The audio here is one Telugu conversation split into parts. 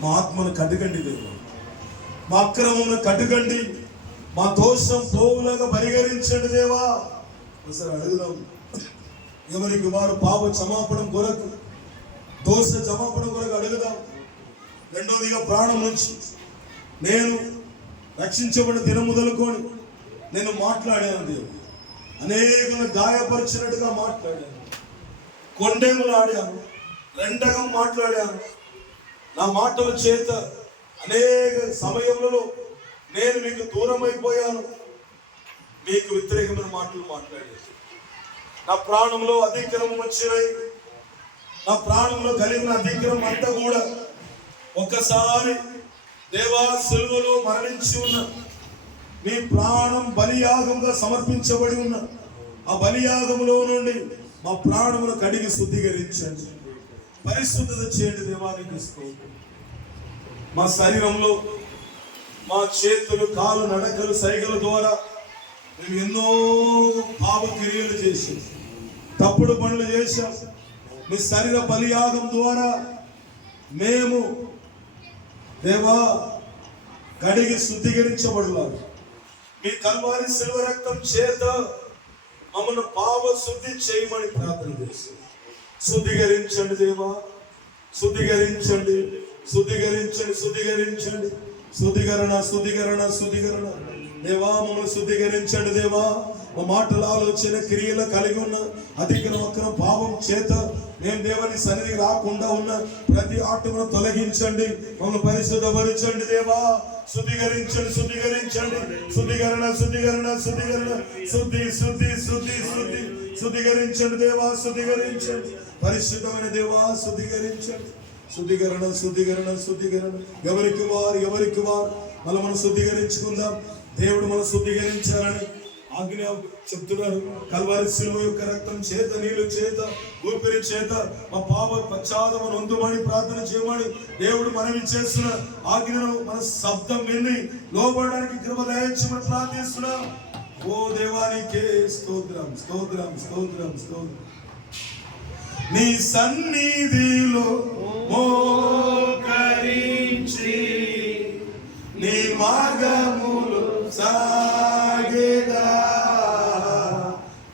మా ఆత్మను కడుగండి దేవా, మా అక్రమమును కడుగండి, మా దోషం పోవులాగా పరిహరించండి దేవా. ఒకసారి అడుగుదాం, ఎవరికి వారు పాప క్షమాపణం కొరకు, దోష క్షమాపణం కొరకు అడుగుదాం. రెండోదిగా ప్రాణం నుంచి నేను రక్షించబడిన దినం మొదలుకొని నేను మాట్లాడాను దేవుడు, అనేకులను గాయపరిచినట్టుగా మాట్లాడాను, కొండెములు ఆడాను, రెండగం మాట్లాడాను. నా మాటల చేత అనేక సమయంలో నేను మీకు దూరం అయిపోయాను, మీకు వ్యతిరేకమైన మాటలు మాట్లాడాను. నా ప్రాణంలో అధిక్రమం వచ్చినాయి, నా ప్రాణంలో కలిగిన అధిక్రమం అంతా కూడా ఒక్కసారి దేవా సిలువలో మరణించి ఉన్న మీ ప్రాణం బలియాగంగా సమర్పించబడి ఉన్న ఆ బలియాగంలో నుండి మా ప్రాణమును కడిగి శుద్ధీకరించండి, పరిశుద్ధత చేయండి దేవానికి. మా శరీరంలో మా చేతులు, కాలు, నడకలు, సైగల ద్వారా మేము ఎన్నో పాప క్రియలు చేసాం, తప్పుడు పనులు చేశాం. మీ శరీర బలియాగం ద్వారా మేము దేవా కడిగి శుద్ధీకరించబడలారు. మీ కల్వారి శిలువ రక్తం చేత మమ్మల్ని పాప శుద్ధి చేయమని ప్రార్థన చేస్తాం. శుద్ధీకరించండి దేవా, శుద్ధీకరించండి, శుద్ధీకరించండి, శుద్ధీకరించండి. శుద్ధీకరణ, శుద్ధీకరణ, శుద్ధీకరణ దేవా, మమ్మల్ని శుద్ధీకరించండి దేవా. మా మాటల, ఆలోచన, క్రియలు కలిగి ఉన్న అధిక్రమ పాపం చేత మేము దేవుని సన్నిధికి రాకుండా ఉన్న ప్రతి ఆటను తొలగించండి, మమ్మల్ని పరిశుద్ధపరచండి దేవా. శుద్ధీకరించండి, శుద్ధీకరించండి, శుద్ధీకరణ, శుద్ధీకరణ, శుద్ధీకరణ, శుద్ధి, శుద్ధి, శుద్ధి, శుద్ధి, శుద్ధీకరించండి దేవా, శుద్ధీకరించండి. పరిశుద్ధమైన దేవా శుద్ధీకరించండి. శుద్ధీకరణ, శుద్ధీకరణ, శుద్ధీకరణ. ఎవరికి వారు మనం శుద్ధీకరించుకుందాం. దేవుడు మనం శుద్ధీకరించాలని ఆజ్ఞ చెప్తున్నారు. కల్వారి శిలువ యొక్క రక్తం చేత, నీళ్ళు చేత, ఊపిరి చేత మా పాప పశ్చాత్తమం నొందుమని ప్రార్థన చేయమని దేవుడు మనవి చేస్తున్న ఆజ్ఞను మన శబ్దం విని లోబడడానికి కృప దయచేయమని ప్రార్థిస్తున్నాం. ఓ దేవానికే స్తోత్రం, స్తోత్రం, స్తోత్రం, స్తోత్రం. నీ సన్నిధిలో మోకరించి నీ మార్గములు సాగేదా,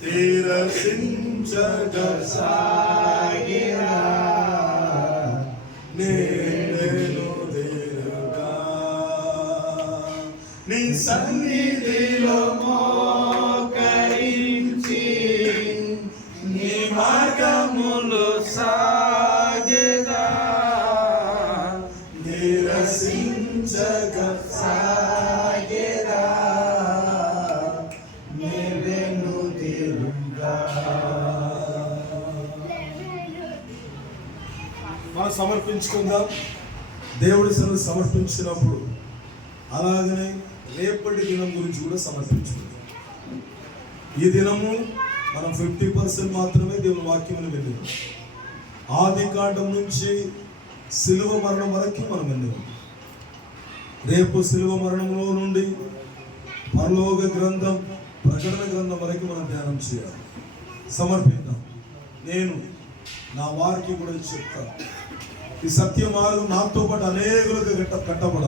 తీరసించగ సాగేదా, నేను దేరుగా నీ సన్నిధిలో మోకరించి నీ మార్గములు సాగేదా, నిరసించగ సాగేదా, నీవెను దేవుడా. మనం సమర్పించుకుందాం. దేవుడి సన్నిధిని సమర్పించినప్పుడు అలాగనే రేపటి దినం గురించి కూడా సమర్పించుకుందాం. ఈ దినము మనం 50% మాత్రమే దేవుని వాక్యమని విన్నాం. ఆది కాండం నుంచి సిలువ మరణం వరకు మనం విన్నాం. రేపు సిలువ మరణంలో నుండి పరలోక గ్రంథం, ప్రకటన గ్రంథం వరకు మనం ధ్యానం చేయాలి, సమర్పిద్దాం. నేను నా వారికి కూడా చెప్తాను, ఈ సత్య మార్గం నాతో పాటు అనేకులకు కట్టబడాలి.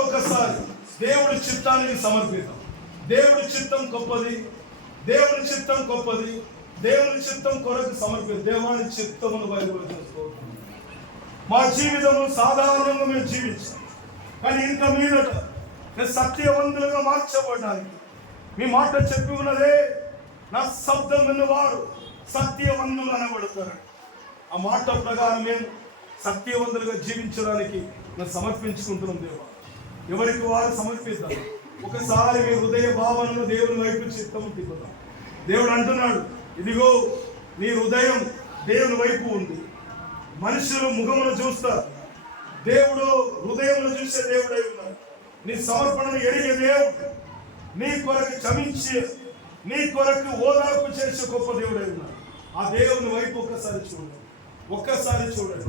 ఒకసారి దేవుడి చిత్తానికి సమర్పిద్దాం. దేవుడి చిత్తం గొప్పది, దేవుడి చిత్తం గొప్పది, దేవుని చిత్తం కొరకు సమర్పిద్దాం. దేవాని చిత్తమును బైబిల్ చేసుకోవాలి. మా జీవితంలో సాధారణంగా మేము జీవించాం, కానీ ఇంత మీదట నేను సత్యవంతులుగా మార్చబడ్డానికి మీ మాట చెప్పి ఉన్నదే, నా శబ్దం విన్నవారు సత్యవంతులు అనబడతారు. ఆ మాట ప్రకారం మేము సత్యవంతులుగా జీవించడానికి మేము సమర్పించుకుంటున్నాం దేవా. ఎవరికి వారు సమర్పిద్దాం. ఒకసారి మీ హృదయ భావనను దేవుని వైపు చిత్తము తిప్పుతాం. దేవుడు అంటున్నాడు, ఇదిగో నీ హృదయం దేవుని వైపు ఉంది. మనుషులు ముఖమును చూస్తారు, దేవుడు హృదయంలో చూసే దేవుడై ఉన్నాడు. నీ సమర్పణను ఎరిగే దేవుడు, నీ కొరకు క్షమించి నీ కొరకు ఓదార్పు చేసే గొప్ప దేవుడై ఉన్నాడు. ఆ దేవుని వైపు ఒక్కసారి చూడండి, ఒక్కసారి చూడండి.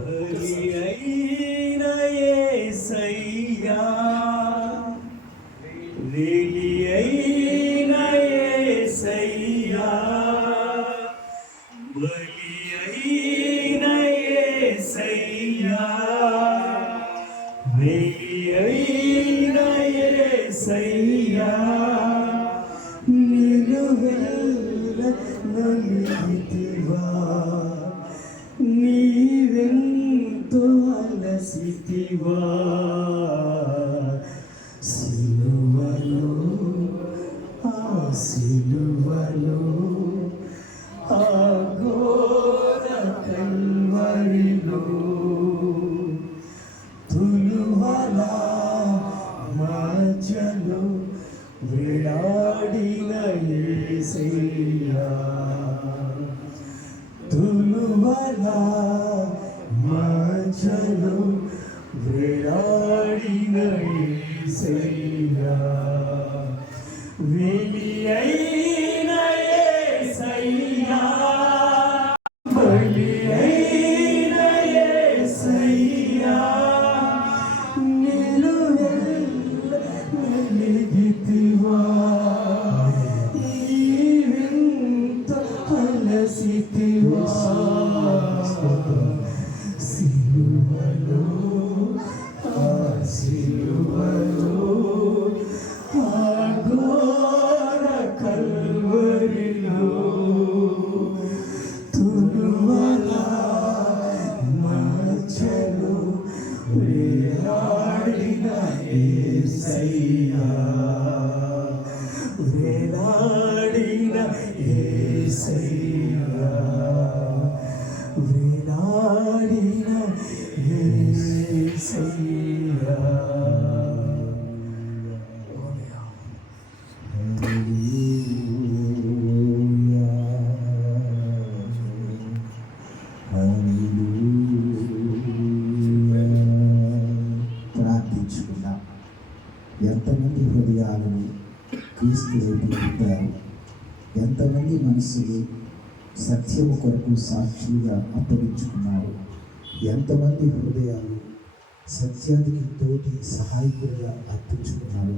నీవెంతో అలసితివా సిలువలో, ఆ సిలువలో, ఆ ఘోర కల్వరిలో, తులువల మధ్యలో వేలాడిన యేసయ్యా, తులువల మధ్యలో వేలాడిన యేసయ్యా, వెలియైన యేసయ్యా, బలియైన యేసయ్యా, నిలువెల్ల వెలిగితివా, నీవెంత అలసితివా సిలువలో, ఆ సిలువలో, ఆ ఘోర కల్వరిలో, తులువల మధ్యలో వేలాడిన యేసయ్యా, వేలాడిన యేసయ్యా, వేలాడిన యేసయ్యా. ప్రార్థించుకుందాం. ఎంతమంది హృదయాలను క్రీస్తు వైపు పెట్టారు, ఎంతమంది మనసులు సత్యము కొరకు సాక్షిగా అప్పగించుకున్నారు, ఎంతమంది హృదయాలు సత్యానికి తోటి సహాయకులుగా అర్పించుకున్నారు,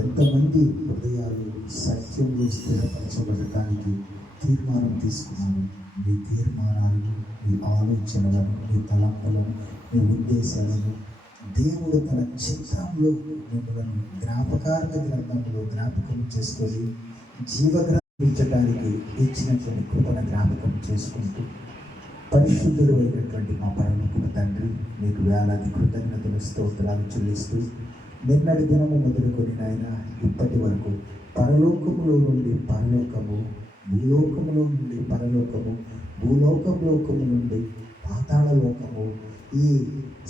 ఎంతమంది హృదయాలు సత్యంలో స్థిరపరచబడటానికి తీర్మానం తీసుకున్నారు. మీ తీర్మానాలను, మీ ఆలోచనలను, మీ తలంపులను, మీ ఉద్దేశాలను దేవుడు తన చిత్తంలో మిమ్మల్ని జ్ఞాపకార్థ గ్రంథంలో జ్ఞాపకం చేసుకొని జీవగ్రహించడానికి ఇచ్చినటువంటి కృపను జ్ఞాపకం చేసుకుంటూ, పరిశుద్ధుడు అయినటువంటి మా పరలోకపు తండ్రి, మీకు వేలాది కృతజ్ఞతలు స్తోత్రాలు చెల్లిస్తూ, నిన్నటి దినము మొదలుకొని నాయన ఇప్పటి వరకు పరలోకములో నుండి పరలోకము, భూలోకములో నుండి పరలోకము, భూలోకము నుండి పాతాళ లోకము, ఈ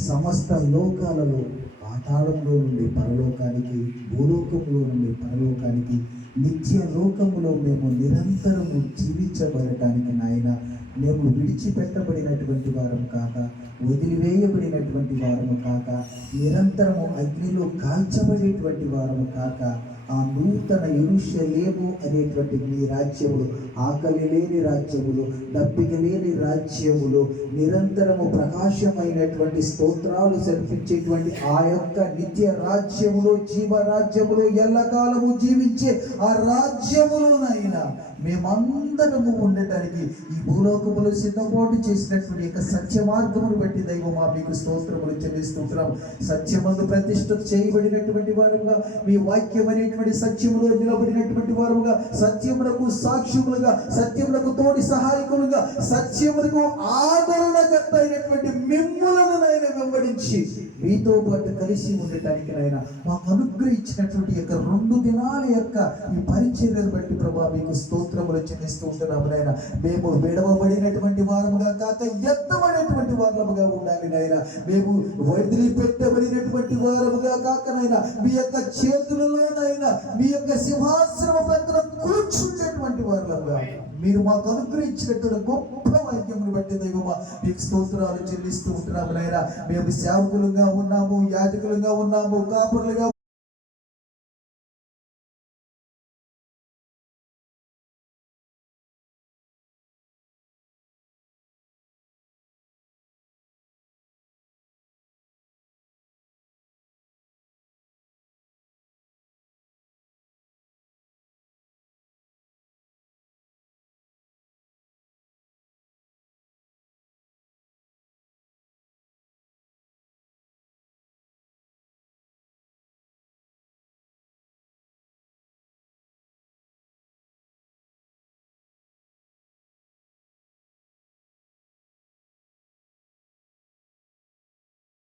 సమస్త లోకాలలో పాతాళంలో నుండి పరలోకానికి, భూలోకంలో నుండి పరలోకానికి, నిత్య లోకములో మేము నిరంతరము జీవించబడటానికి నాయన, మేము విడిచిపెట్టబడినటువంటి వారము కాక, వదిలివేయబడినటువంటి వారము కాక, నిరంతరము అగ్నిలో కాల్చబడేటువంటి వారము కాక, ఆ నూతన యెరూషలేము అనేటువంటి మీ రాజ్యములు, ఆకలి లేని రాజ్యములు, దప్పిక లేని రాజ్యములు, నిరంతరము ప్రకాశమైనటువంటి స్తోత్రాలు జరిపించేటువంటి ఆ యొక్క నిత్య రాజ్యములో, జీవరాజ్యములో, ఎల్లకాలము జీవించే ఆ రాజ్యములోనైనా మేమందరము ఉండటానికి ఈ భూలోకములో సిద్ధపాటు చేసినటువంటి యొక్క సత్య మార్గమును బట్టి దైవమా మీకు స్తోత్రములు చెల్లిస్తున్నాం. సత్యమందు ప్రతిష్ఠ చేయబడినటువంటి వారుగా, మీ వాక్యం అనేటువంటి సత్యములో నిలబడినటువంటి వారుగా, సత్యములకు సాక్ష్యములుగా, సత్యములకు తోడి సహాయకులుగా, సత్యములకు ఆదరణకర్త అయినటువంటి మిమ్ములను వెంబడించి మీతో పాటు కలిసి ఉండటానికి నాయన మాకు అనుగ్రహించినటువంటి యొక్క 2 దినాల యొక్క ఈ పరిచర్యను బట్టి ప్రభా మీకు స్తోత్రములు చెల్లిస్తూ ఉంటున్నాము నాయన. మేము విడవబడినటువంటి వారముగా కాక ఎత్తబడినటువంటి వారముగా ఉండాలి నాయన. మేము వదిలిపెట్టబడినటువంటి వారముగా కాక నాయన మీ యొక్క చేతులలోనైనా మీ యొక్క సింహాసనం పక్కన కూర్చుండేటువంటి వారముగా మీరు మాకు అనుగ్రహించినటువంటి గొప్ప వాక్యమును బట్టి దైవమా మీకు స్తోత్రాలు చెల్లిస్తూ ఉంటున్నాము నాయన. మేము సేవకులుగా ఉన్నాము, యాజకులుగా ఉన్నాము, కాపురులుగా